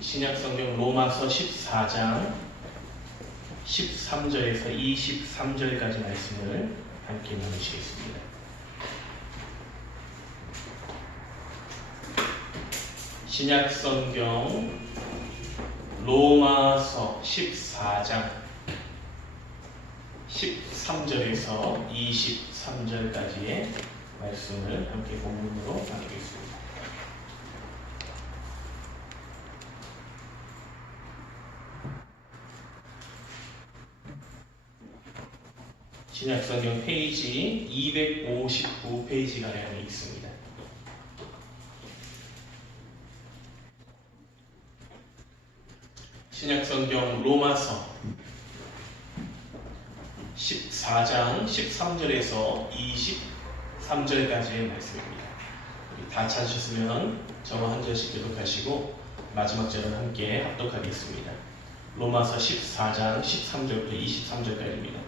신약성경 로마서 14장 13절에서 23절까지 말씀을 함께 나누시겠습니다. 신약성경 로마서 14장 13절에서 23절까지의 말씀을 함께 본문으로 나누겠습니다. 신약성경 페이지 259페이지가량에 있습니다. 신약성경 로마서 14장 13절에서 23절까지의 말씀입니다. 다 찾으셨으면 저와 한 절씩 교독하시고 마지막 절은 함께 합독하겠습니다. 로마서 14장 13절부터 23절까지입니다.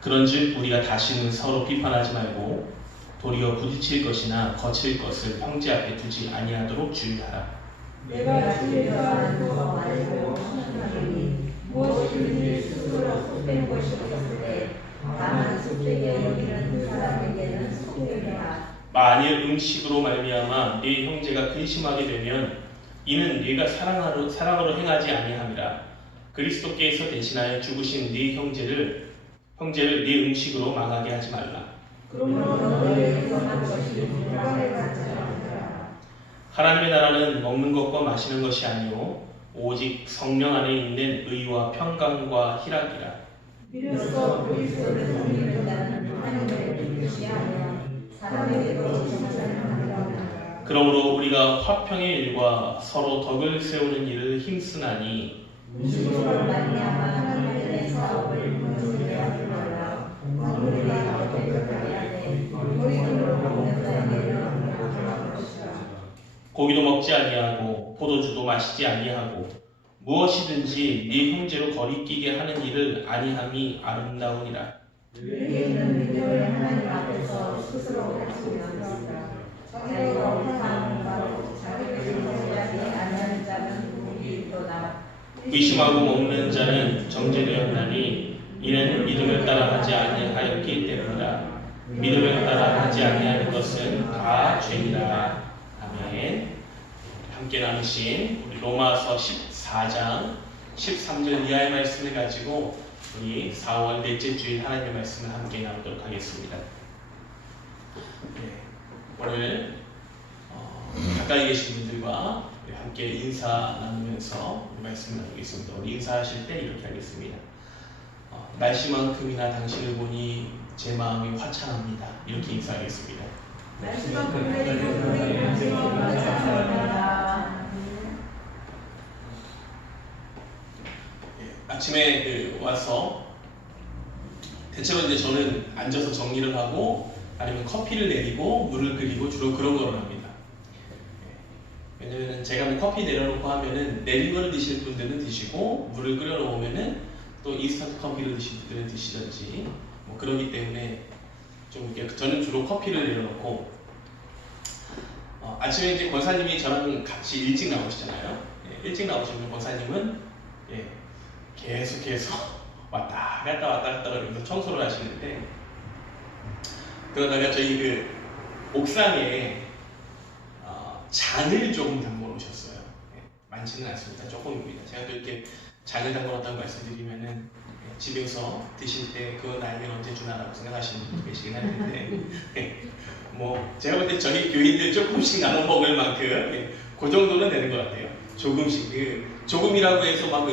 그런즉 우리가 다시는 서로 비판하지 말고 도리어 부딪힐 것이나 거칠 것을 형제 앞에 두지 아니하도록 주의하라. 내가 주의 좋아하는 거 말고 하나님 무엇이든지 스스로 속된 것이 없을 때 다만 속되게 여기는 그 사람에게는 속되게 하라. 만일 음식으로 말미암아 네 형제가 근심하게 되면 이는 네가 사랑으로 행하지 아니함이라. 그리스도께서 대신하여 죽으신 네 형제를 네 음식으로 망하게 하지 말라. 그러므로 너희의 선한 것이 누가에 닿지 않으라. 하나님의 나라는 먹는 것과 마시는 것이 아니요 오직 성령 안에 있는 의와 평강과 희락이라. 이로써 그리스도를 섬기는 자는 하나님의 뜻이 아니라 사람에게도 칭찬하느니라. 그러므로 우리가 화평의 일과 서로 덕을 세우는 일을 힘쓰나니 음식으로 말미암아 하나님의 사업을 무너지게 하지 말라. 우리가 어떻게 하야 돼? 우리로 먹는 자에게는 하는 것이라. 고기도 먹지 아니하고 포도주도 마시지 아니하고 무엇이든지 네 형제로 거리끼게 하는 일을 아니함이 아름다우니라. 우리에게는 믿음을 하나님 앞에서 스스로 갖추었습니다. 자기가 옳다는 바로 자기를 인정하지 아니하는 자는 우리 또나 의심하고 먹는 자는 정죄되었나니 이는 믿음을 따라 하지 아니하였기 때문이라. 믿음을 따라 하지 아니하는 것은 다 죄니라. 아멘. 함께 나누신 우리 로마서 14장 13절 이하의 말씀을 가지고 우리 4월 넷째 주일 하나님의 말씀을 함께 나누도록 하겠습니다. 오늘 가까이 계신 분들과 함께 인사 나누면서 말씀을 나누겠습니다. 우리 인사하실 때 이렇게 하겠습니다. 날씨만큼이나 당신을 보니 제 마음이 화창합니다. 이렇게 인사하겠습니다. 날씨만큼이나 당신을 보니 화창합니다. 아침에 와서 대체로 이제 저는 앉아서 정리를 하고 아니면 커피를 내리고 물을 끓이고 주로 그런 걸 합니다. 왜냐면 제가 뭐 커피 내려놓고 하면은 내린 거를 드실 분들은 드시고 물을 끓여 놓으면은 또 인스턴트 커피를 드실 분들은 드시든지 뭐 그러기 때문에 좀 이렇게 저는 주로 커피를 내려놓고 아침에 이제 권사님이 저랑 같이 일찍 나오시잖아요. 일찍 나오시면 권사님은 계속해서 왔다 갔다 그러면서 청소를 하시는데 그러다가 저희 그 옥상에 잔을 조금 담궈 놓으셨어요. 많지는 않습니다. 조금입니다. 제가 또 이렇게 잔을 담궈 놨다고 말씀드리면은 집에서 드실 때 그거 나에겐 언제 주나라고 생각하시는 분도 계시긴 하는데 뭐 제가 볼 때 저희 교인들 조금씩 나눠 먹을 만큼 그 정도는 되는 것 같아요. 조금씩 조금이라고 해서 막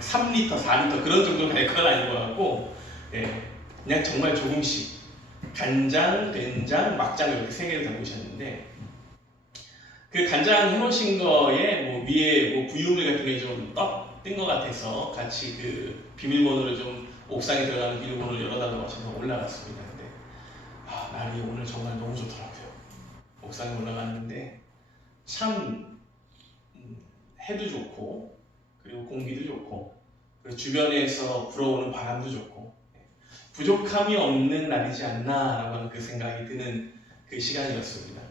3리터, 4리터 그런 정도 될 건 아닌 것 같고 그냥 정말 조금씩 간장, 된장, 막장 이렇게 3개를 담그셨는데 그 간장 해놓으신 거에 뭐 위에 뭐 부유물 같은 게 좀 뜬 것 같아서 같이 그 비밀번호를 좀 옥상에 들어가는 비밀번호를 열어달라고 하셔서 올라갔습니다. 근데 날이 오늘 정말 너무 좋더라고요. 옥상에 올라갔는데 참 해도 좋고 그리고 공기도 좋고 그리고 주변에서 불어오는 바람도 좋고 부족함이 없는 날이지 않나라고 하는 그 생각이 드는 그 시간이었습니다.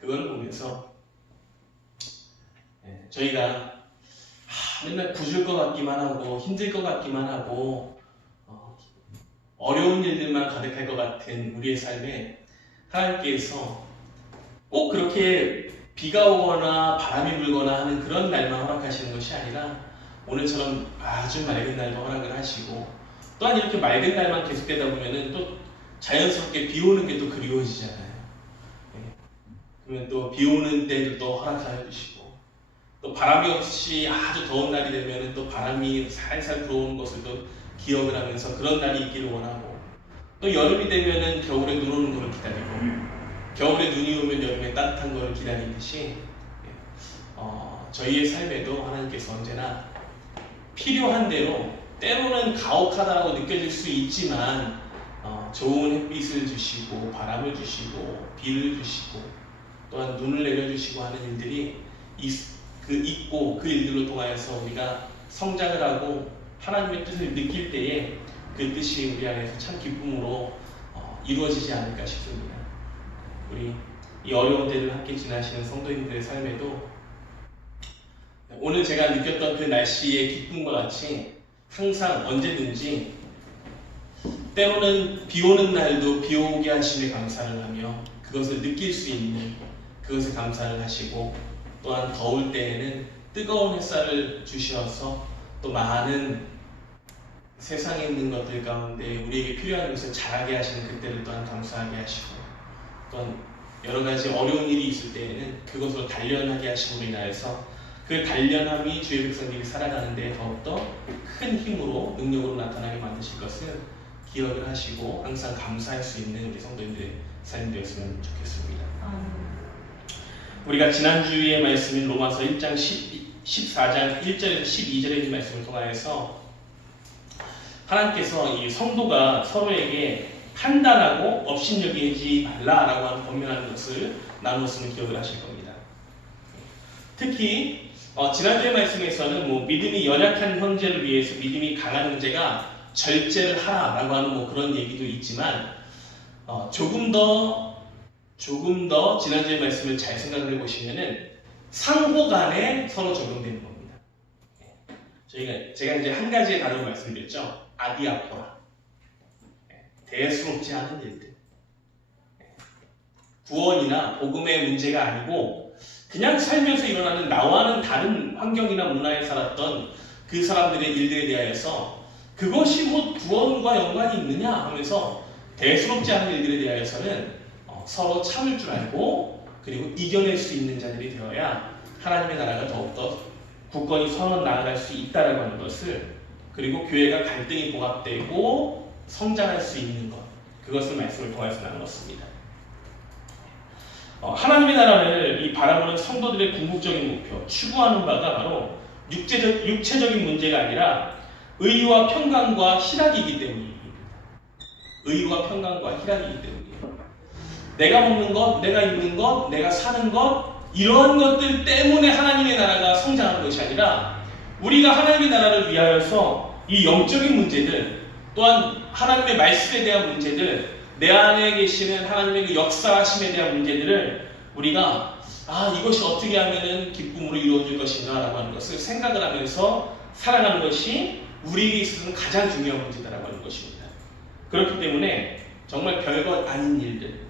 그걸 보면서 저희가 맨날 굳을 것 같기만 하고 힘들 것 같기만 하고 어려운 일들만 가득할 것 같은 우리의 삶에 하나님께서 꼭 그렇게 비가 오거나 바람이 불거나 하는 그런 날만 허락하시는 것이 아니라 오늘처럼 아주 맑은 날도 허락을 하시고, 또한 이렇게 맑은 날만 계속되다 보면은 또 자연스럽게 비 오는 게 또 그리워지잖아요. 그러면 또 비 오는 때도 또 허락하여 주시고, 또 바람이 없이 아주 더운 날이 되면은 또 바람이 살살 불어오는 것을 또 기억을 하면서 그런 날이 있기를 원하고, 또 여름이 되면은 겨울에 눈 오는 것을 기다리고, 겨울에 눈이 오면 여름에 따뜻한 것을 기다리듯이 저희의 삶에도 하나님께서 언제나 필요한 대로, 때로는 가혹하다고 느껴질 수 있지만 좋은 햇빛을 주시고 바람을 주시고 비를 주시고 또한 눈을 내려주시고 하는 일들이 있고, 그 일들로 통하여서 우리가 성장을 하고 하나님의 뜻을 느낄 때에 그 뜻이 우리 안에서 참 기쁨으로 이루어지지 않을까 싶습니다. 우리 이 어려운 때를 함께 지나시는 성도님들의 삶에도 오늘 제가 느꼈던 그 날씨의 기쁨과 같이 항상 언제든지, 때로는 비 오는 날도 비 오게 하심에 감사를 하며 그것을 느낄 수 있는 그것에 감사를 하시고, 또한 더울 때에는 뜨거운 햇살을 주시어서 또 많은 세상에 있는 것들 가운데 우리에게 필요한 것을 자라게 하시는 그때를 또한 감사하게 하시고, 또한 여러 가지 어려운 일이 있을 때에는 그것으로 단련하게 하심으로 인하여서 그 단련함이 주의 백성들이 살아가는 데 더욱더 큰 힘으로 능력으로 나타나게 만드실 것을 기억을 하시고 항상 감사할 수 있는 우리 성도님들의 삶이 되었으면 좋겠습니다. 우리가 지난주의 말씀인 로마서 1장 14장 1절에서 12절의 이 말씀을 통하여서 하나님께서 이 성도가 서로에게 판단하고 업신여기지 말라라고 하는 권면하는 것을 나누었으면 기억을 하실 겁니다. 특히 지난주의 말씀에서는 믿음이 연약한 형제를 위해서 믿음이 강한 형제가 절제를 하라라고 하는 그런 얘기도 있지만, 조금 더 지난주의 말씀을 잘 생각을 해보시면은 상호간에 서로 적용되는 겁니다. 제가 이제 한 가지의 단어를 말씀드렸죠. 아디아포라. 대수롭지 않은 일들. 구원이나 복음의 문제가 아니고 그냥 살면서 일어나는 나와는 다른 환경이나 문화에 살았던 그 사람들의 일들에 대하여서 그것이 구원과 연관이 있느냐 하면서 대수롭지 않은 일들에 대하여서는 서로 참을 줄 알고 그리고 이겨낼 수 있는 자들이 되어야 하나님의 나라가 더욱더 굳건히 선언 나아갈 수 있다라고 하는 것을, 그리고 교회가 갈등이 봉합되고 성장할 수 있는 것, 그것을 말씀을 통해서 나눴습니다. 하나님의 나라를 바라보는 성도들의 궁극적인 목표, 추구하는 바가 바로 육체적인 문제가 아니라 의와 평강과 희락이기 때문입니다. 의와 평강과 희락이기 때문이에요. 내가 먹는 것, 내가 입는 것, 내가 사는 것, 이러한 것들 때문에 하나님의 나라가 성장하는 것이 아니라 우리가 하나님의 나라를 위하여서 이 영적인 문제들, 또한 하나님의 말씀에 대한 문제들, 내 안에 계시는 하나님의 그 역사하심에 대한 문제들을 우리가 이것이 어떻게 하면 기쁨으로 이루어질 것인가 라고 하는 것을 생각을 하면서 살아가는 것이 우리에게 있어서는 가장 중요한 문제다라고 하는 것입니다. 그렇기 때문에 정말 별것 아닌 일들,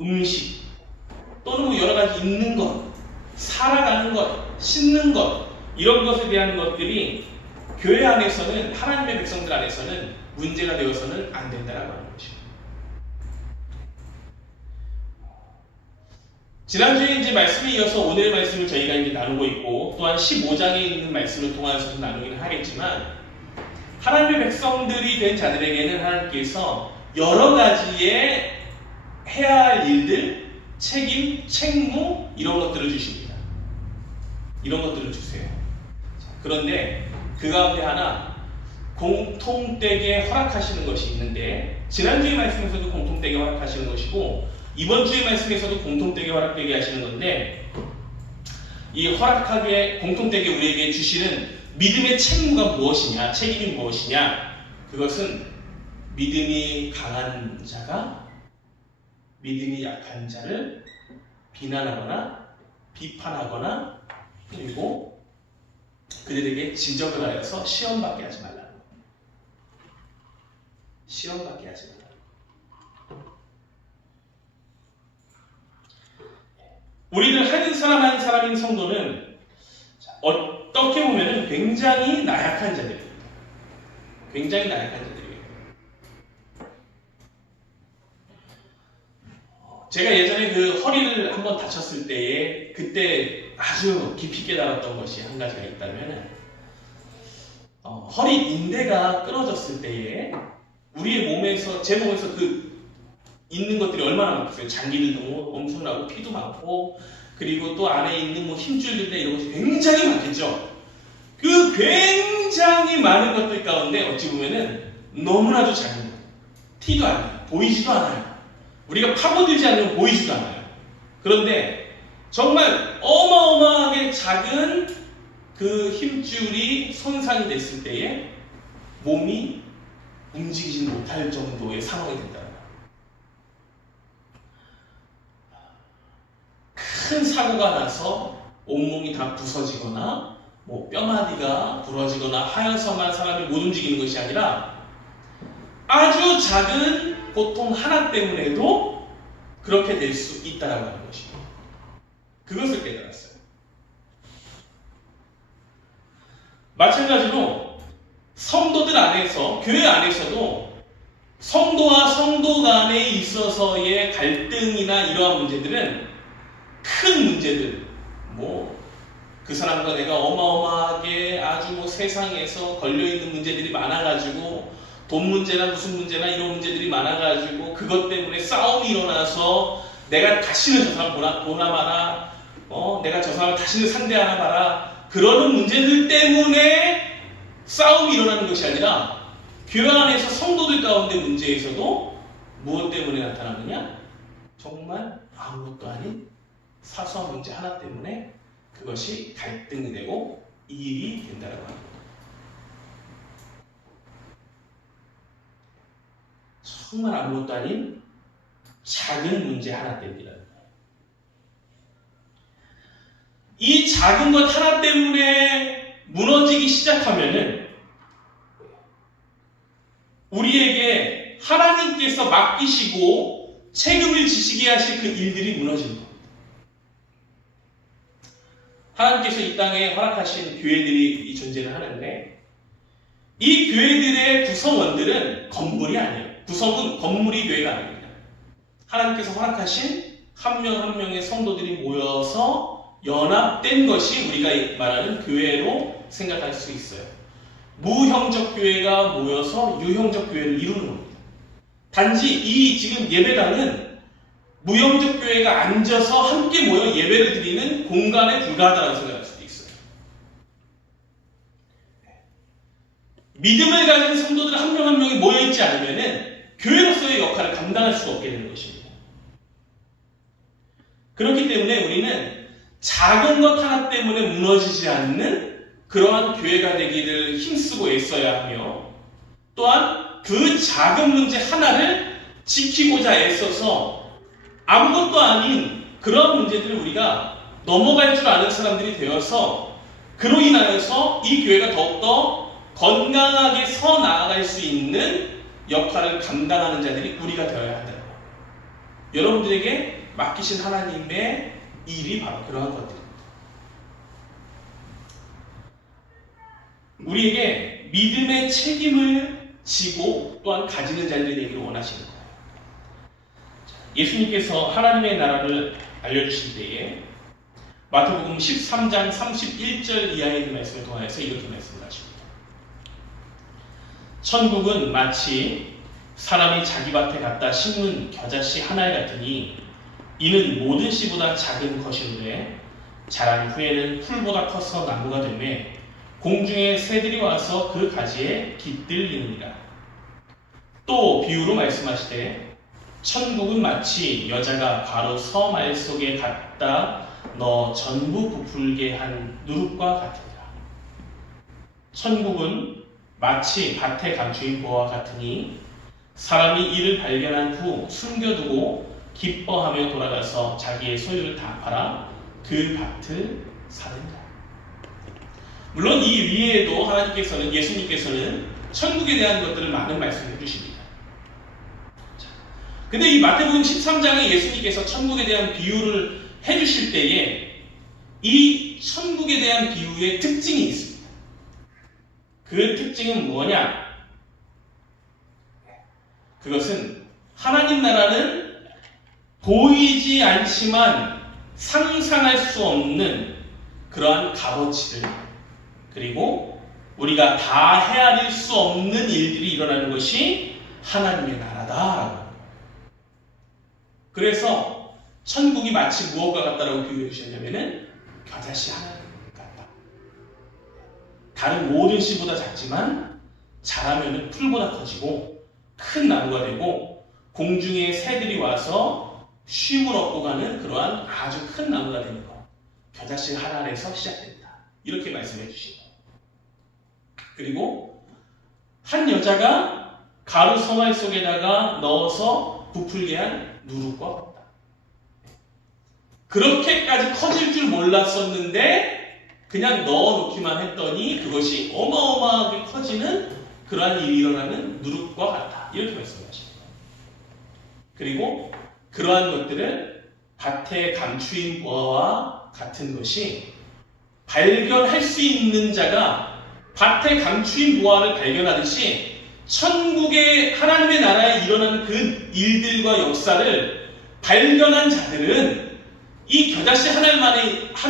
음식, 또는 여러 가지 입는 것, 살아가는 것, 씻는 것, 이런 것에 대한 것들이 교회 안에서는, 하나님의 백성들 안에서는 문제가 되어서는 안 된다라고 하는 것입니다. 지난주에 이제 말씀에 이어서 오늘의 말씀을 저희가 이제 나누고 있고, 또한 15장에 있는 말씀을 통해서 나누기는 하겠지만, 하나님의 백성들이 된 자들에게는 하나님께서 여러 가지의 해야 할 일들, 책임, 책무, 이런 것들을 주십니다. 이런 것들을 주세요. 그런데 그 가운데 하나 공통되게 허락하시는 것이 있는데, 지난주의 말씀에서도 공통되게 허락하시는 것이고 이번 주의 말씀에서도 공통되게 허락되게 하시는 건데, 이 허락하게 공통되게 우리에게 주시는 믿음의 책무가 무엇이냐, 책임이 무엇이냐, 그것은 믿음이 강한 자가 믿음이 약한 자를 비난하거나 비판하거나, 그리고 그 그들에게 지적을 하여서 시험받게 하지 말라는 거예요. 시험받게 하지 말라는 거예요. 우리들 한 사람 한 사람인 성도는 어떻게 보면 굉장히 나약한 자들입니다. 굉장히 나약한 자들이에요. 제가 예전에 그 허리를 한번 다쳤을 때에 그때 아주 깊이 깨달았던 것이 한 가지가 있다면 허리 인대가 끊어졌을 때에 우리의 몸에서 제 몸에서 그 있는 것들이 얼마나 많겠어요. 장기들도 엄청나고 피도 많고 그리고 또 안에 있는 뭐 힘줄들이나 이런 것이 굉장히 많겠죠. 그 굉장히 많은 것들 가운데 어찌 보면은 너무나도 작은 것, 티도 안 나요. 보이지도 않아요. 우리가 파고들지 않으면 보이지도 않아요. 그런데 정말 어마어마하게 작은 그 힘줄이 손상이 됐을 때에 몸이 움직이지 못할 정도의 상황이 된다. 큰 사고가 나서 온몸이 다 부서지거나 뭐 뼈마디가 부러지거나 하여서만 사람이 못 움직이는 것이 아니라 아주 작은 고통 하나 때문에도 그렇게 될 수 있다라고 하는 것입니다. 그것을 깨달았어요. 마찬가지로 성도들 안에서, 교회 안에서도 성도와 성도 간에 있어서의 갈등이나 이러한 문제들은 큰 문제들, 뭐 그 사람과 내가 어마어마하게 아주 뭐 세상에서 걸려있는 문제들이 많아가지고 돈 문제나 무슨 문제나 이런 문제들이 많아가지고 그것 때문에 싸움이 일어나서 내가 다시는 저 사람 보나 마나 내가 저 사람을 다시는 상대하나 마라 그러는 문제들 때문에 싸움이 일어나는 것이 아니라 교회 안에서 성도들 가운데 문제에서도 무엇 때문에 나타나느냐? 정말 아무것도 아닌 사소한 문제 하나 때문에 그것이 갈등이 되고 일이 된다고 합니다. 정말 아무것도 아닌 작은 문제 하나 때문이라는 거예요. 이 작은 것 하나 때문에 무너지기 시작하면은 우리에게 하나님께서 맡기시고 책임을 지시게 하실 그 일들이 무너지는 겁니다. 하나님께서 이 땅에 허락하신 교회들이 존재를 하는데 이 교회들의 구성원들은 건물이 아니에요. 구성은 건물이 교회가 아닙니다. 하나님께서 허락하신 한 명 한 명의 성도들이 모여서 연합된 것이 우리가 말하는 교회로 생각할 수 있어요. 무형적 교회가 모여서 유형적 교회를 이루는 겁니다. 단지 이 지금 예배당은 무형적 교회가 앉아서 함께 모여 예배를 드리는 공간에 불과하다고 생각할 수도 있어요. 믿음을 가진 성도들 한 명 한 명이 모여있지 않으면 교회로서의 역할을 감당할 수가 없게 되는 것입니다. 그렇기 때문에 우리는 작은 것 하나 때문에 무너지지 않는 그러한 교회가 되기를 힘쓰고 애써야 하며 또한 그 작은 문제 하나를 지키고자 애써서 아무것도 아닌 그런 문제들을 우리가 넘어갈 줄 아는 사람들이 되어서 그로 인하여서 이 교회가 더욱더 건강하게 서 나아갈 수 있는 역할을 감당하는 자들이 우리가 되어야 한다. 여러분들에게 맡기신 하나님의 일이 바로 그러한 것들입니다. 우리에게 믿음의 책임을 지고 또한 가지는 자들이 되기를 원하시는 거예요. 예수님께서 하나님의 나라를 알려주실 때에 마태복음 13장 31절 이하에 있는 말씀을 통하여서 이렇게 말씀하십니다. 천국은 마치 사람이 자기 밭에 갖다 심은 겨자씨 한 알 같으니 이는 모든 씨보다 작은 것인데 자란 후에는 풀보다 커서 나무가 되매 공중의 새들이 와서 그 가지에 깃들리느니라. 또 비유로 말씀하시되 천국은 마치 여자가 가로 서말 속에 갖다 넣어 전부 부풀게 한 누룩과 같으니라. 천국은 마치 밭에 감추인 보와 같으니 사람이 이를 발견한 후 숨겨두고 기뻐하며 돌아가서 자기의 소유를 다 팔아 그 밭을 사느니라. 물론 이 위에도 하나님께서는, 예수님께서는 천국에 대한 것들을 많은 말씀을 해주십니다. 근데 이 마태복음 13장에 예수님께서 천국에 대한 비유를 해주실 때에 이 천국에 대한 비유의 특징이 있습니다. 그 특징은 뭐냐? 그것은 하나님 나라는 보이지 않지만 상상할 수 없는 그러한 값어치들, 그리고 우리가 다 헤아릴 수 없는 일들이 일어나는 것이 하나님의 나라다. 그래서 천국이 마치 무엇과 같다라고 비유해 주셨냐면은 겨자씨 하나 같다. 다른 모든 씨보다 작지만 자라면은 풀보다 커지고 큰 나무가 되고 공중의 새들이 와서 쉼을 얻고 가는 그러한 아주 큰 나무가 되는 것. 겨자씨 하나에서 시작된다. 이렇게 말씀해 주시고, 그리고 한 여자가 가루 서말 속에다가 넣어서 부풀게 한 누룩과 같다. 그렇게까지 커질 줄 몰랐었는데 그냥 넣어놓기만 했더니 그것이 어마어마하게 커지는 그러한 일이 일어나는 누룩과 같다. 이렇게 말씀하십니다. 그리고 그러한 것들은 밭에 감추인 보화와 같은 것이 발견할 수 있는 자가 밭에 감추인 보화를 발견하듯이 천국의 하나님의 나라에 일어나는 그 일들과 역사를 발견한 자들은 이 겨자씨 한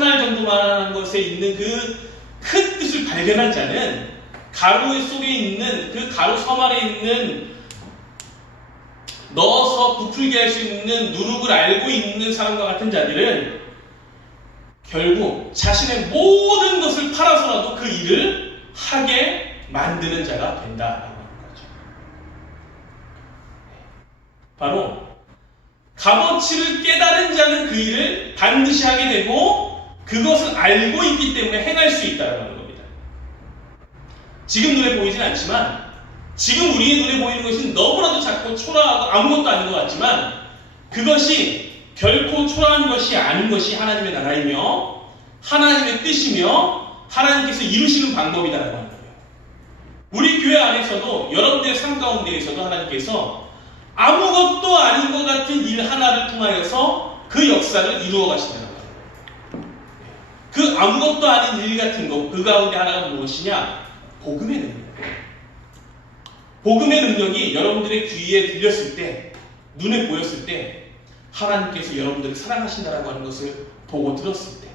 알 정도만한 것에 있는 그 큰 뜻을 발견한 자는 가루 속에 있는 그 가루 섬 안에 있는 넣어서 부풀게 할 수 있는 누룩을 알고 있는 사람과 같은 자들은 결국 자신의 모든 것을 팔아서라도 그 일을 하게 만드는 자가 된다라고 하는 거죠. 바로 값어치를 깨달은 자는 그 일을 반드시 하게 되고 그것을 알고 있기 때문에 행할 수 있다고 하는 겁니다. 지금 눈에 보이진 않지만 지금 우리의 눈에 보이는 것은 너무나도 작고 초라하고 아무것도 아닌 것 같지만 그것이 결코 초라한 것이 아닌 것이 하나님의 나라이며 하나님의 뜻이며 하나님께서 이루시는 방법이다라고 하는 거예요. 우리 교회 안에서도 여러분들의 삶 가운데에서도 하나님께서 아무것도 아닌 것 같은 일 하나를 통하여서 그 역사를 이루어 가신다는 거예요. 그 아무것도 아닌 일 같은 것, 그 가운데 하나가 무엇이냐? 복음의 능력이에요. 복음의 능력이 여러분들의 귀에 들렸을 때, 눈에 보였을 때 하나님께서 여러분들을 사랑하신다라고 하는 것을 보고 들었을 때,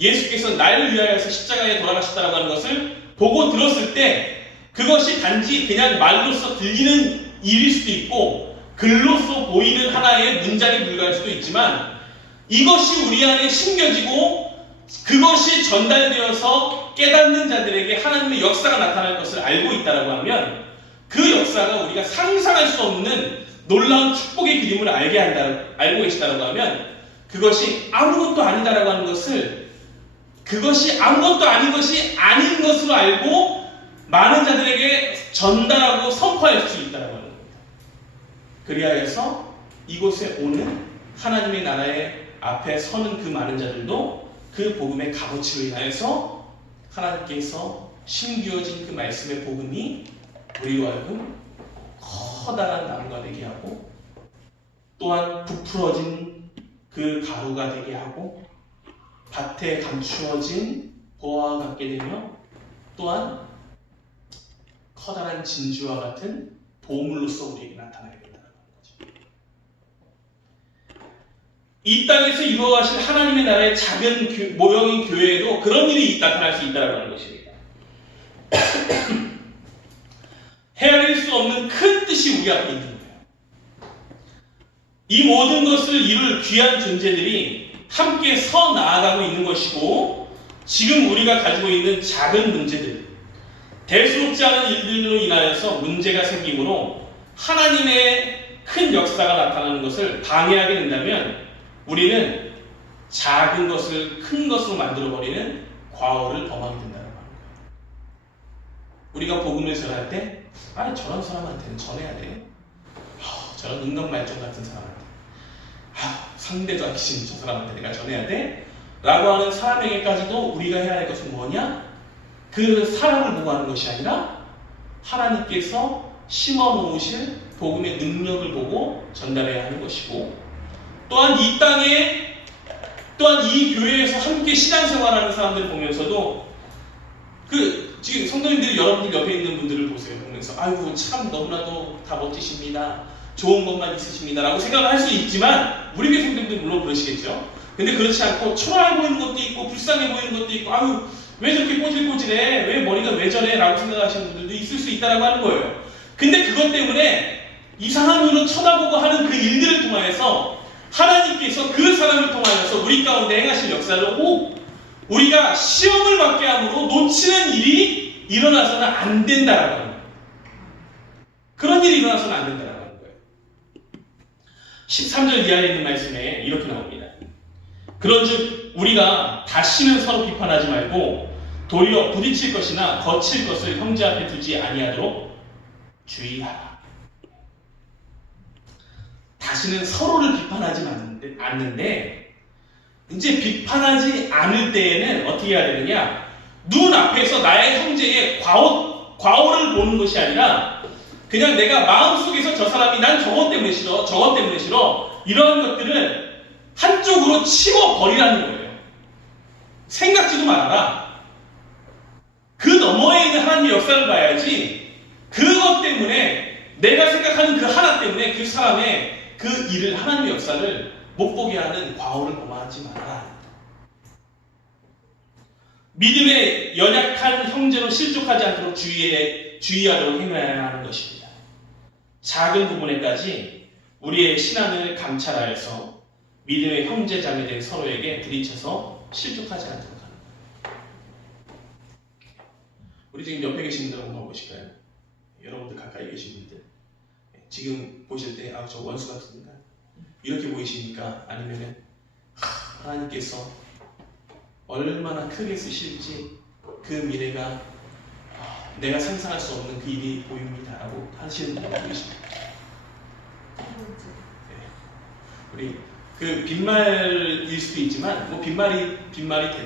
예수께서 나를 위하여서 십자가에 돌아가셨다라고 하는 것을 보고 들었을 때 그것이 단지 그냥 말로써 들리는 일일 수도 있고 글로써 보이는 하나의 문장에 불과할 수도 있지만 이것이 우리 안에 심겨지고 그것이 전달되어서 깨닫는 자들에게 하나님의 역사가 나타날 것을 알고 있다라고 하면 그 역사가 우리가 상상할 수 없는 놀라운 축복의 그림을 알고 계시다라고 하면 그것이 아무것도 아니다라고 하는 것을 그것이 아무것도 아닌 것이 아닌 것으로 알고 많은 자들에게 전달하고 선포할 수 있다라고 하는 겁니다. 그리하여서 이곳에 오는 하나님의 나라의 앞에 서는 그 많은 자들도 그 복음의 값어치로 인하여서 하나님께서 심기어진 그 말씀의 복음이 우리로 하여금 커다란 나무가 되게 하고 또한 부풀어진 그 가루가 되게 하고 밭에 감추어진 보화와 같게 되며 또한 커다란 진주와 같은 보물로서 우리에게 나타나게 된다는 거죠. 이 땅에서 이루어가실 하나님의 나라의 작은 모형인 교회에도 그런 일이 나타날 수 있다는 하는 것입니다. 헤아릴 수 없는 큰 뜻이 우리 앞에 있는 거예요. 이 모든 것을 이룰 귀한 존재들이 함께 서 나아가고 있는 것이고 지금 우리가 가지고 있는 작은 문제들, 대수롭지 않은 일들로 인하여서 문제가 생기므로 하나님의 큰 역사가 나타나는 것을 방해하게 된다면 우리는 작은 것을 큰 것으로 만들어버리는 과오를 범하게 된다는 거예요. 우리가 복음을 전할 때 아니 저런 사람한테는 전해야 돼. 저런 능력말종 같은 사람한테 상대도 하기 싫은 저 사람한테 내가 전해야 돼? 라고 하는 사람에게까지도 우리가 해야 할 것은 뭐냐? 그 사람을 보고 하는 것이 아니라 하나님께서 심어 놓으실 복음의 능력을 보고 전달해야 하는 것이고, 또한 이 땅에, 또한 이 교회에서 함께 신앙생활하는 사람들을 보면서도 지금 성도님들이 여러분들 옆에 있는 분들을 보세요. 보면서 아이고 참 너무나도 다 멋지십니다, 좋은 것만 있으십니다 라고 생각을 할 수 있지만, 우리 교회 성도님들 물론 그러시겠죠. 근데 그렇지 않고 초라해 보이는 것도 있고 불쌍해 보이는 것도 있고, 아유 왜 저렇게 꼬질꼬질해, 왜 머리가 왜 저래 라고 생각하시는 분들도 있을 수 있다라고 하는 거예요. 근데 그것 때문에 이상한 눈으로 쳐다보고 하는 그 일들을 통하여서 하나님께서 그 사람을 통하여서 우리 가운데 행하실 역사를 우리가 시험을 받게 함으로 놓치는 일이 일어나서는 안 된다라고 하는 거예요. 그런 일이 일어나서는 안 된다라고 하는 거예요. 13절 이하에 있는 말씀에 이렇게 나옵니다. 그런즉 우리가 다시는 서로 비판하지 말고 도리어 부딪힐 것이나 거칠 것을 형제 앞에 두지 아니하도록 주의하라. 다시는 서로를 비판하지 않는데, 이제 비판하지 않을 때에는 어떻게 해야 되느냐? 눈 앞에서 나의 형제의 과오를 보는 것이 아니라 그냥 내가 마음속에서 저 사람이 난 저것 때문에 싫어, 저것 때문에 싫어, 이런 것들을 한쪽으로 치워버리라는 거예요. 생각지도 말아라. 그 너머에 있는 하나님의 역사를 봐야지, 그것 때문에, 내가 생각하는 그 하나 때문에 그 사람의 그 일을, 하나님의 역사를 못 보게 하는 과오를 범하지 말아라. 믿음에 연약한 형제로 실족하지 않도록 주의하도록 행해야 하는 것입니다. 작은 부분에까지 우리의 신앙을 감찰하여서 믿음의 형제 자매된 서로에게 부딪혀서 실족하지 않도록 하는 거예요. 우리 지금 옆에 계신 분들 한번 보실까요? 여러분들 가까이 계신 분들, 지금 보실 때 저 원수 같습니다 이렇게 보이십니까? 아니면은 하나님께서 얼마나 크게 쓰실지 그 미래가 내가 상상할 수 없는 그 일이 보입니다 라고 하시는 분들 보이십니까? 네. 우리 그 빈말일 수도 있지만 빈말이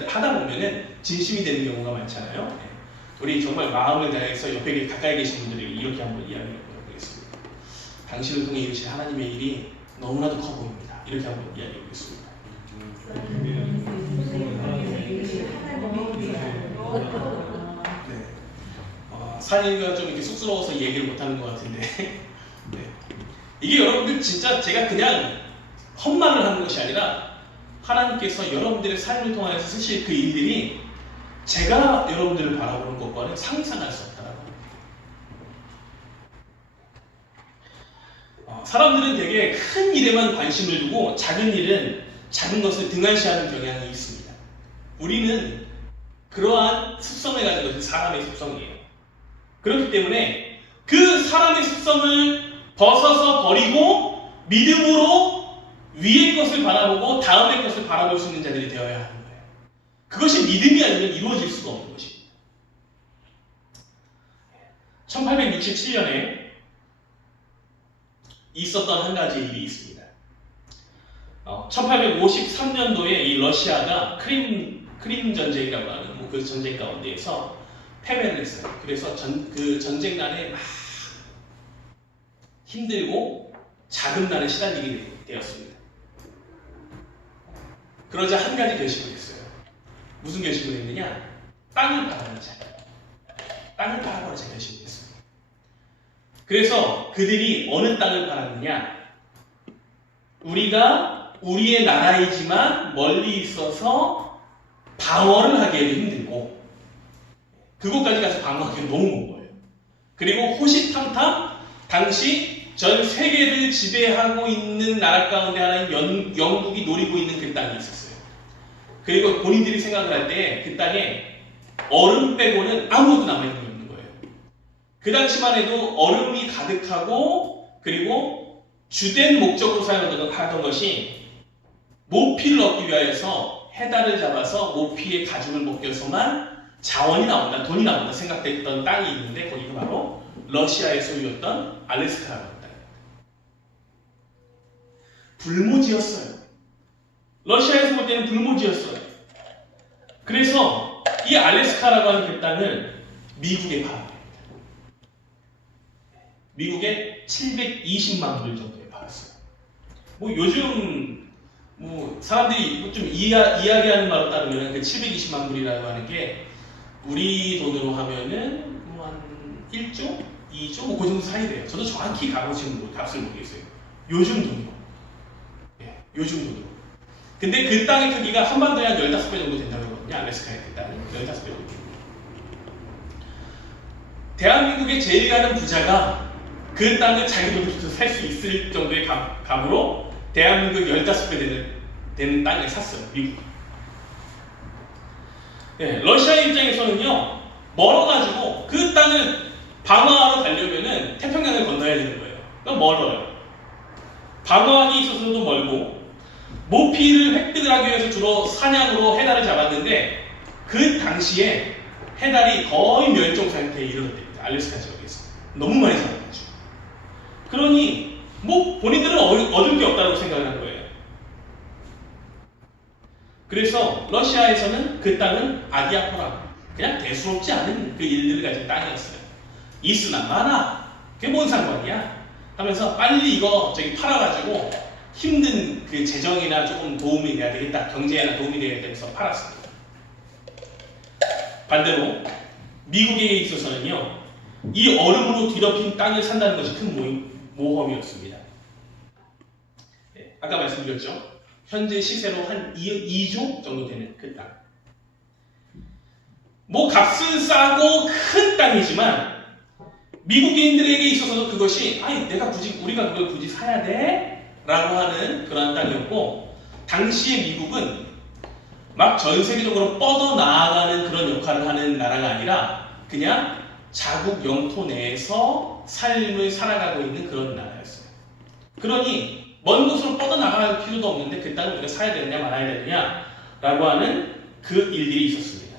하다 보면은 진심이 되는 경우가 많잖아요. 네. 우리 정말 마음을 다해서 옆에 가까이 계신 분들에게 이렇게 한번 이야기해 보겠습니다. 당신을 통해 이루실 하나님의 일이 너무나도 커 보입니다. 이렇게 한번 이야기해 보겠습니다. 네. 사연이가 좀 이렇게 쑥스러워서 얘기를 못하는 것 같은데 네. 이게 여러분들 진짜 제가 그냥 헛말을 하는 것이 아니라 하나님께서 여러분들의 삶을 통해서 쓰실 그 일들이 제가 여러분들을 바라보는 것과는 상상할 수 없다라고 합니다. 사람들은 되게 큰 일에만 관심을 두고 작은 것을 등한시하는 경향이 있습니다. 우리는 그러한 습성을 가진 것이 사람의 습성이에요. 그렇기 때문에 그 사람의 습성을 벗어서 버리고 믿음으로 위의 것을 바라보고 다음의 것을 바라볼 수 있는 자들이 되어야 하는 거예요. 그것이 믿음이 아니면 이루어질 수가 없는 것입니다. 1867년에 있었던 한 가지 일이 있습니다. 1853년도에 이 러시아가 크림 전쟁이라고 하는 그 전쟁 가운데에서 패배를 했어요. 그래서 그 전쟁난에 막 힘들고 자금난에 시달리게 되었습니다. 그러자 한 가지 결심을 했어요. 무슨 결심을 했느냐? 땅을 팔아버리자. 땅을 팔아버리자 결심을 했어요. 그래서 그들이 어느 땅을 팔았느냐? 우리가 우리의 나라이지만 멀리 있어서 방어를 하기에도 힘들고 그곳까지 가서 방어하기가 너무 먼 거예요. 그리고 호시탐탐 당시 전 세계를 지배하고 있는 나라 가운데 하나인 영국이 노리고 있는 그 땅이 있었어요. 그리고 본인들이 생각을 할 때 그 땅에 얼음 빼고는 아무것도 남아있는 게 없는 거예요. 그 당시만 해도 얼음이 가득하고 그리고 주된 목적으로 사용하던 것이 모피를 얻기 위하여서 해달을 잡아서 모피의 가죽을 벗겨서만 자원이 나온다, 돈이 나온다 생각됐던 땅이 있는데 거기가 바로 러시아의 소유였던 알래스카라는 땅입니다. 불모지였어요. 러시아에서 볼 때는 불모지였어요. 그래서 이 알래스카라고 하는 그 땅을 미국에 팔았습니다. 미국에 720만 불 정도에 팔았어요. 뭐 요즘 뭐 사람들이 좀 이야기하는 바로 따르면 그 720만 불이라고 하는 게 우리 돈으로 하면은 뭐 한 1조, 2조 뭐 그 정도 사이 돼요. 저도 정확히 값을 모르겠어요. 요즘 돈으로. 예, 요즘 돈으로. 근데 그 땅의 크기가 한반도에 한 15배 정도 된다고 하거든요. 알래스카의 그 땅이 15배 정도. 대한민국의 제일 가는 부자가 그 땅을 자기 돈으로 살 수 있을 정도의 감으로 대한민국 15배 되는 땅을 샀어요. 미국. 네, 러시아의 입장에서는요, 멀어가지고 그 땅을 방어하러 가려면은 태평양을 건너야 되는 거예요. 그럼 멀어요. 방어하기 있어서도 멀고, 모피를 획득을 하기 위해서 주로 사냥으로 해달을 잡았는데, 그 당시에 해달이 거의 멸종 상태에 이르렀답니다. 알래스카 지역에서. 너무 많이 잡아가지고. 그러니, 뭐, 본인들은 얻을 게 없다고 생각을 한 거예요. 그래서 러시아에서는 그 땅은 아디아포라, 그냥 대수롭지 않은 그 일들을 가진 땅이었어요. 있으나 마나, 그게 뭔 상관이야? 하면서 빨리 이거 팔아가지고 힘든 그 재정이나 조금 도움이 돼야 되겠다, 경제에나 도움이 되겠다 해서 팔았습니다. 반대로 미국에 있어서는요, 이 얼음으로 뒤덮인 땅을 산다는 것이 큰 모험이었습니다. 네, 아까 말씀드렸죠. 현재 시세로 한 2조 정도 되는 그 땅. 뭐 값은 싸고 큰 땅이지만 미국인들에게 있어서도 그것이 우리가 그걸 굳이 사야 돼? 라고 하는 그런 땅이었고, 당시의 미국은 막 전 세계적으로 뻗어나가는 그런 역할을 하는 나라가 아니라 그냥 자국 영토 내에서 삶을 살아가고 있는 그런 나라였어요. 그러니 먼 곳으로 뻗어나갈 필요도 없는데 그 땅을 우리가 사야 되느냐 말아야 되느냐 라고 하는 그 일들이 있었습니다.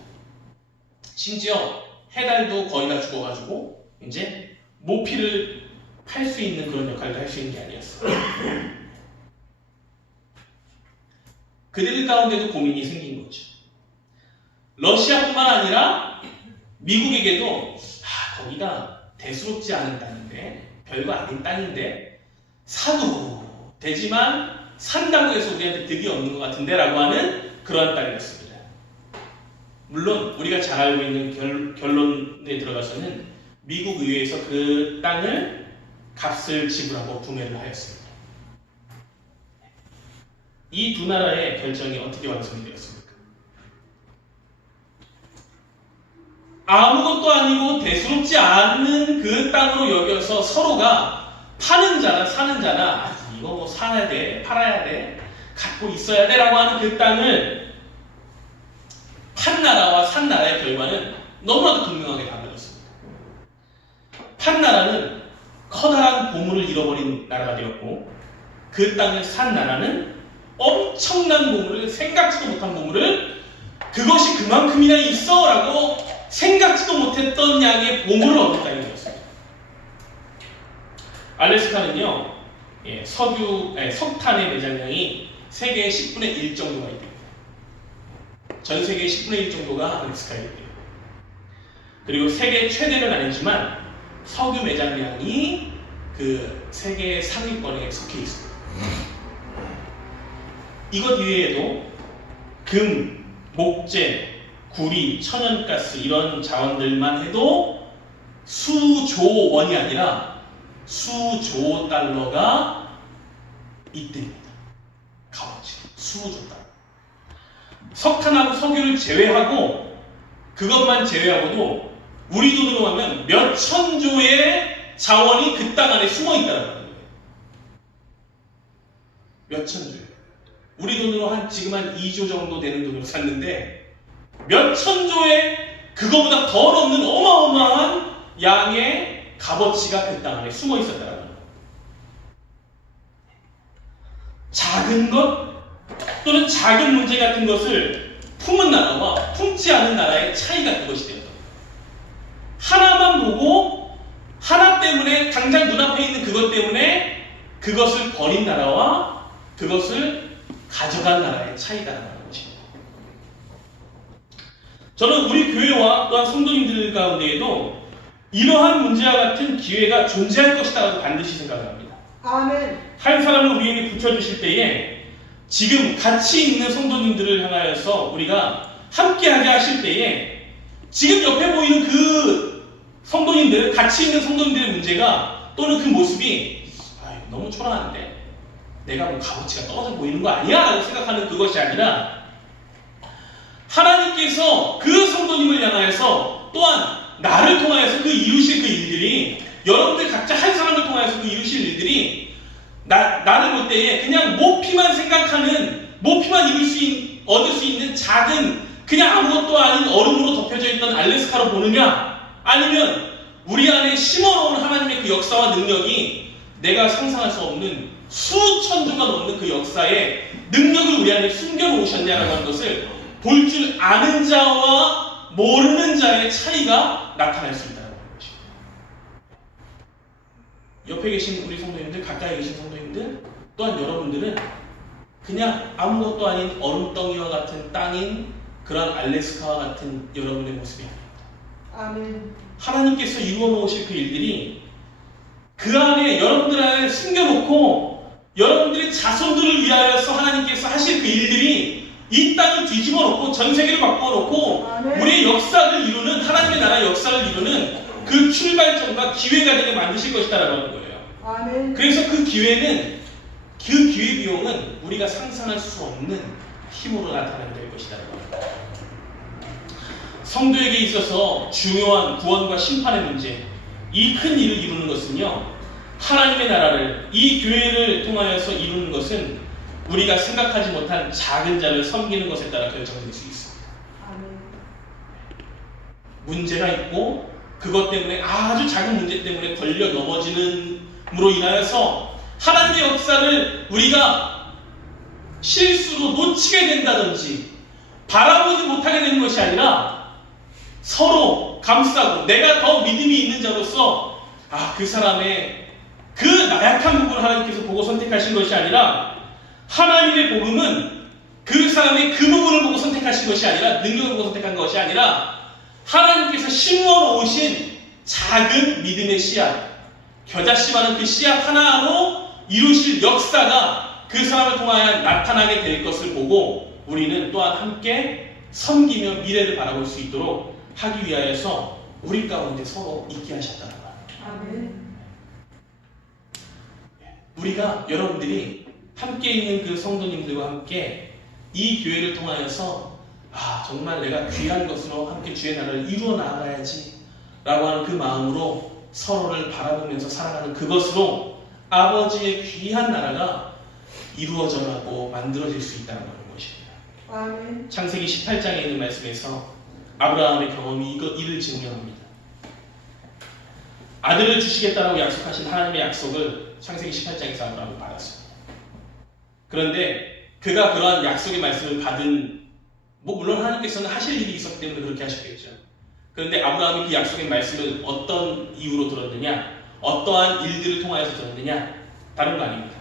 심지어 해달도 거의 다 죽어가지고 이제 모피를 팔 수 있는 그런 역할을 할 수 있는 게 아니었어요. 그들 가운데도 고민이 생긴 거죠. 러시아뿐만 아니라 미국에게도 거기가 대수롭지 않은 땅인데, 별거 아닌 땅인데 사도 되지만 산다고 해서 우리한테 득이 없는 것 같은데 라고 하는 그러한 땅이었습니다. 물론 우리가 잘 알고 있는 결론에 들어가서는 미국 의회에서 그 땅을 값을 지불하고 구매를 하였습니다. 이 두 나라의 결정이 어떻게 완성이 되었습니까? 아무것도 아니고 대수롭지 않은 그 땅으로 여겨서 서로가 파는 자나 사는 자나 이거 뭐 사야 돼, 팔아야 돼, 갖고 있어야 돼 라고 하는 그 땅을 판 나라와 산 나라의 결과는 너무나도 분명하게 달라졌습니다. 판 나라는 커다란 보물을 잃어버린 나라가 되었고, 그 땅을 산 나라는 엄청난 보물을, 생각지도 못한 보물을, 그것이 그만큼이나 있어 라고 생각지도 못했던 양의 보물을 얻은 땅이 되었습니다. 알래스카는요, 석탄의 매장량이 세계의 10분의 1 정도가 있답니다. 전 세계의 10분의 1 정도가 알래스카에 있대요. 그리고 세계 최대는 아니지만 석유 매장량이 그 세계 상위권에 속해 있습니다. 이것 이외에도 금, 목재, 구리, 천연가스 이런 자원들만 해도 수조 원이 아니라 수조 달러가 있답니다. 값어치 수조 달러. 석탄하고 석유를 제외하고, 그것만 제외하고도 우리 돈으로 하면 몇 천조의 자원이 그 땅 안에 숨어 있다는 거예요. 몇 천조예요. 우리 돈으로 지금 한 2조 정도 되는 돈으로 샀는데 몇 천조의, 그거보다 더 넘는 어마어마한 양의 값어치가 그 땅 안에 숨어 있었다는 거예요. 작은 것 또는 작은 문제 같은 것을 품은 나라와 품지 않은 나라의 차이가 그것이 되는 거예요. 하나만 보고 하나 때문에 당장 눈앞에 있는 그것 때문에 그것을 버린 나라와 그것을 가져간 나라의 차이다라는 것입니다. 저는 우리 교회와 또한 성도님들 가운데에도 이러한 문제와 같은 기회가 존재할 것이다라고 반드시 생각을 합니다. 아멘. 한 사람을 우리에게 붙여주실 때에 지금 같이 있는 성도님들을 향하여서 우리가 함께하게 하실 때에 지금 옆에 보이는 그 성도님들, 같이 있는 성도님들의 문제가 또는 그 모습이 너무 초라한데 내가 뭐 값어치가 떨어져 보이는 거 아니야? 라고 생각하는 그것이 아니라 하나님께서 그 성도님을 향하여서 또한 나를 통하여서 그 이루실 그 일들이 여러분들 각자 한 사람을 통하여서 그 이루실 일들이 나를 볼 때에 그냥 모피만 생각하는 모피만 얻을 수 있는 작은 그냥 아무것도 아닌 얼음으로 덮여져 있던 알래스카로 보느냐 아니면 우리 안에 심어놓은 하나님의 그 역사와 능력이 내가 상상할 수 없는 수천 주가 넘는 그 역사의 능력을 우리 안에 숨겨놓으셨냐라고 하는 것을 볼 줄 아는 자와 모르는 자의 차이가 나타날 수 있다는 것입니다. 옆에 계신 우리 성도님들, 가까이 계신 성도님들, 또한 여러분들은 그냥 아무것도 아닌 얼음덩이와 같은 땅인 그런 알래스카와 같은 여러분의 모습이 아닙니다. 아멘. 하나님께서 이루어 놓으실 그 일들이 그 안에 여러분들 안에 숨겨놓고 여러분들의 자손들을 위하여서 하나님께서 하실 그 일들이 이 땅을 뒤집어 놓고 전 세계를 바꿔 놓고 우리의 역사를 이루는 하나님의 나라의 역사를 이루는 그 출발점과 기회가 되게 만드실 것이다라고 하는 거예요. 아멘. 그래서 그 기회 비용은 우리가 상상할 수 없는 힘으로 나타나게 될 것이다라고 합니다. 성도에게 있어서 중요한 구원과 심판의 문제, 이 큰 일을 이루는 것은요, 하나님의 나라를 이 교회를 통하여서 이루는 것은 우리가 생각하지 못한 작은 자를 섬기는 것에 따라 결정될 수 있습니다. 아멘. 문제가 있고 그것 때문에 아주 작은 문제 때문에 걸려 넘어지는으로 인하여서 하나님의 역사를 우리가 실수로 놓치게 된다든지 바라보지 못하게 되는 것이 아니라 서로 감싸고 내가 더 믿음이 있는 자로서 그 사람의 그 나약한 부분을 하나님께서 보고 선택하신 것이 아니라 하나님의 복음은 그 사람의 그 부분을 보고 선택하신 것이 아니라 능력을 보고 선택한 것이 아니라 하나님께서 심어 놓으신 작은 믿음의 씨앗, 겨자씨만한 그 씨앗 하나로 이루실 역사가 그 사람을 통하여 나타나게 될 것을 보고 우리는 또한 함께 섬기며 미래를 바라볼 수 있도록 하기 위하여서 우리 가운데 서로 있게 하셨다는 거예요. 아멘. 우리가 여러분들이 함께 있는 그 성도님들과 함께 이 교회를 통하여서 정말 내가 귀한 것으로 함께 주의 나라를 이루어 나가야지 라고 하는 그 마음으로 서로를 바라보면서 살아가는 그것으로 아버지의 귀한 나라가 이루어져 가고 만들어질 수 있다는 것입니다. 아멘. 창세기 18장에 있는 말씀에서 아브라함의 경험이 이를 증명합니다. 아들을 주시겠다라고 약속하신 하나님의 약속을 창세기 18장에서 아브라함이 받았습니다. 그런데 그가 그러한 약속의 말씀을 받은 물론 하나님께서는 하실 일이 있었기 때문에 그렇게 하셨겠죠. 그런데 아브라함이 그 약속의 말씀을 어떤 이유로 들었느냐, 어떠한 일들을 통하여서 들었느냐, 다른 거 아닙니다.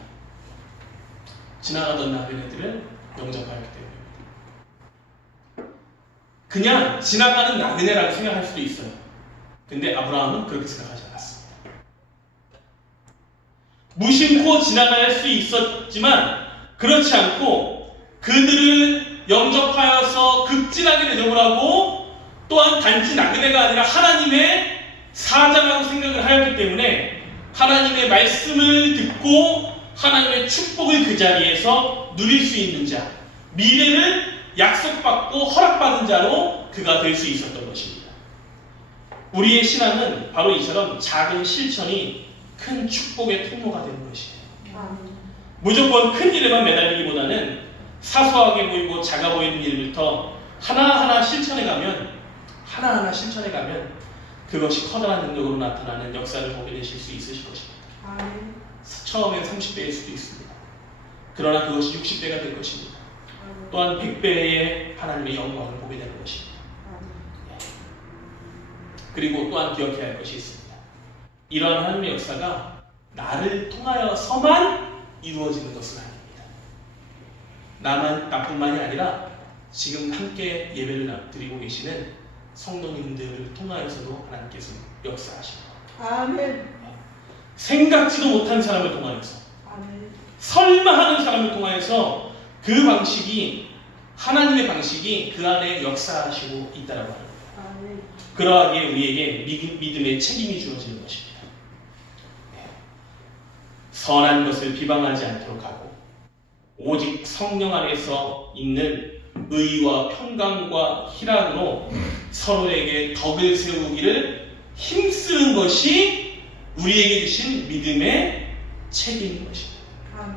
지나가던 나그네들을 영접하였기 때문입니다. 그냥 지나가는 나그네라고 생각할 수도 있어요. 근데 아브라함은 그렇게 생각하지 않았습니다. 무심코 지나갈 수 있었지만 그렇지 않고 그들을 영접하여서 극진하게 대접을 하고 또한 단지 나그네가 아니라 하나님의 사자라고 생각을 하였기 때문에 하나님의 말씀을 듣고 하나님의 축복을 그 자리에서 누릴 수 있는 자, 미래를 약속받고 허락받은 자로 그가 될 수 있었던 것입니다. 우리의 신앙은 바로 이처럼 작은 실천이 큰 축복의 통로가 되는 것이에요. 무조건 큰 일에만 매달리기보다는 사소하게 보이고 작아 보이는 일부터 하나하나 실천해 가면 그것이 커다란 능력으로 나타나는 역사를 보게 되실 수 있으실 것입니다. 처음엔 30배일 수도 있습니다. 그러나 그것이 60배가 될 것입니다. 또한 100배의 하나님의 영광을 보게 되는 것입니다. 그리고 또한 기억해야 할 것이 있습니다. 이러한 하나님의 역사가 나를 통하여서만 이루어지는 것은 아닙니다. 나뿐만이 아니라 지금 함께 예배를 드리고 계시는 성도님들을 통하여서도 하나님께서 역사하십니다. 아멘. 생각지도 못한 사람을 통하여서, 아멘. 설마 하는 사람을 통하여서 그 방식이, 하나님의 방식이 그 안에 역사하시고 있다라고 합니다. 아멘. 그러하기에 우리에게 믿음의 책임이 주어지는 것입니다. 선한 것을 비방하지 않도록 하고 오직 성령 안에서 있는 의와 평강과 희락으로 서로에게 덕을 세우기를 힘쓰는 것이 우리에게 주신 믿음의 책임인 것입니다. 아멘.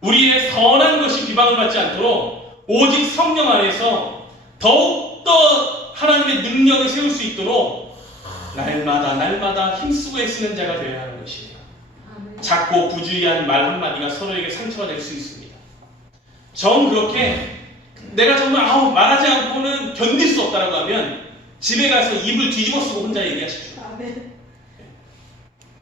우리의 선한 것이 비방을 받지 않도록 오직 성령 안에서 더욱더 하나님의 능력을 세울 수 있도록 날마다 힘쓰고 애쓰는 자가 되어야 하는 것이에요. 아멘. 작고 부주의한 말 한마디가 서로에게 상처가 될 수 있습니다. 정 그렇게 내가 정말 말하지 않고는 견딜 수 없다라고 하면 집에 가서 입을 뒤집어 쓰고 혼자 얘기하십시오. 아멘.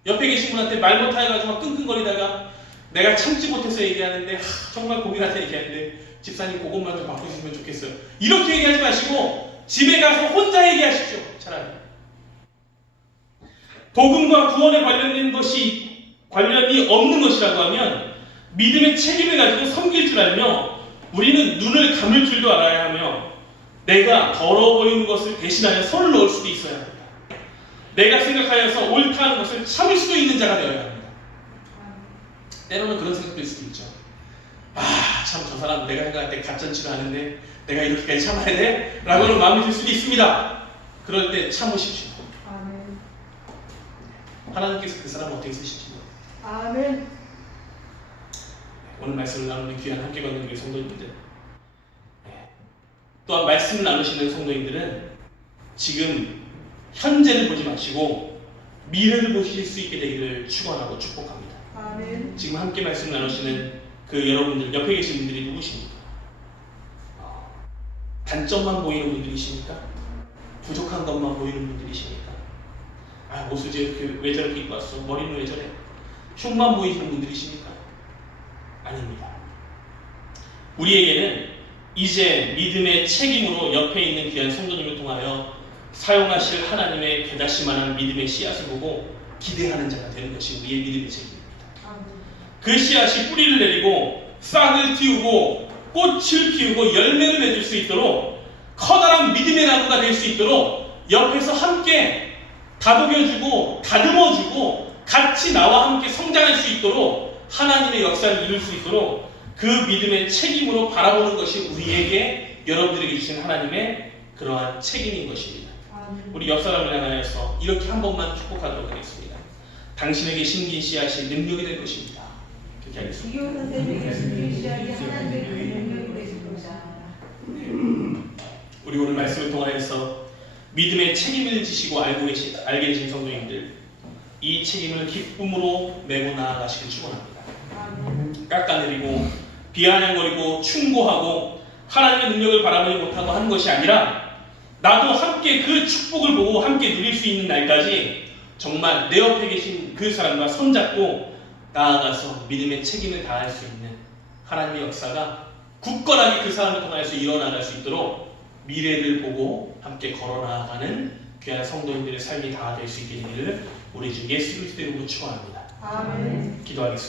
옆에 계신 분한테 말 못해가지고 막 끙끙거리다가 내가 참지 못해서 얘기하는데 정말 고민하다 얘기하는데 집사님 그것만 좀 바꾸시면 좋겠어요. 이렇게 얘기하지 마시고 집에 가서 혼자 얘기하십시오. 차라리. 복음과 구원에 관련이 없는 것이라고 하면 믿음의 책임을 가지고 섬길 줄 알며 우리는 눈을 감을 줄도 알아야 하며 내가 더러워 보이는 것을 대신하여 손을 넣을 수도 있어야 합니다. 내가 생각하여서 옳다는 것을 참을 수도 있는 자가 되어야 합니다. 때로는 그런 생각도 있을 수도 있죠. 참 저 사람 내가 생각할 때 가짠치도 않은데 내가 이렇게까지 참아야 돼? 라고는 마음이 들 수도 있습니다. 그럴 때 참으십시오. 아멘. 하나님께서 그 사람을 어떻게 쓰실지 모릅니다. 아멘. 오늘 말씀을 나누는 귀한 함께 걷는 우리 성도님들, 또한 말씀을 나누시는 성도님들은 지금 현재를 보지 마시고 미래를 보실 수 있게 되기를 축원하고 축복합니다. 아멘. 지금 함께 말씀을 나누시는 그 여러분들, 옆에 계신 분들이 누구십니까? 단점만 보이는 분들이십니까? 부족한 것만 보이는 분들이십니까? 옷을 왜 저렇게 입고 왔어? 머리는 왜 저래? 흉만 보이시는 분들이십니까? 아닙니다. 우리에게는 이제 믿음의 책임으로 옆에 있는 귀한 성도님을 통하여 사용하실 하나님의 깨닫시만한 믿음의 씨앗을 보고 기대하는 자가 되는 것이 우리의 믿음의 책임입니다. 그 씨앗이 뿌리를 내리고 싹을 틔우고 꽃을 피우고 열매를 맺을 수 있도록 커다란 믿음의 나무가 될 수 있도록 옆에서 함께 다독여주고 다듬어주고 같이 나와 함께 성장할 수 있도록 하나님의 역사를 이룰 수 있도록 그 믿음의 책임으로 바라보는 것이 우리에게, 여러분들에게 주신 하나님의 그러한 책임인 것입니다. 우리 옆 사람을 향하여서 이렇게 한 번만 축복하도록 하겠습니다. 당신에게 심긴 씨앗이 능력이 될 것입니다. 그렇게 하겠습니다. 이교 선생님에게 심긴 씨앗이 하나님의 능력이 되실 것이다. 우리 오늘 말씀을 통하여서 믿음의 책임을 지시고 알게 계신 성도님들, 이 책임을 기쁨으로 메고 나아가시길 축원합니다. 깎아내리고 비아냥거리고 충고하고 하나님의 능력을 바라보지 못하고 하는 것이 아니라 나도 함께 그 축복을 보고 함께 누릴 수 있는 날까지 정말 내 옆에 계신 그 사람과 손잡고 나아가서 믿음의 책임을 다할 수 있는 하나님의 역사가 굳건하게 그 사람을 통해서 일어나갈 수 있도록 미래를 보고 함께 걸어나가는 귀한 성도님들의 삶이 다 될 수 있게 되기를 우리 주 예수 그리스도 이름으로 축원합니다. 아멘. 기도하겠습니다.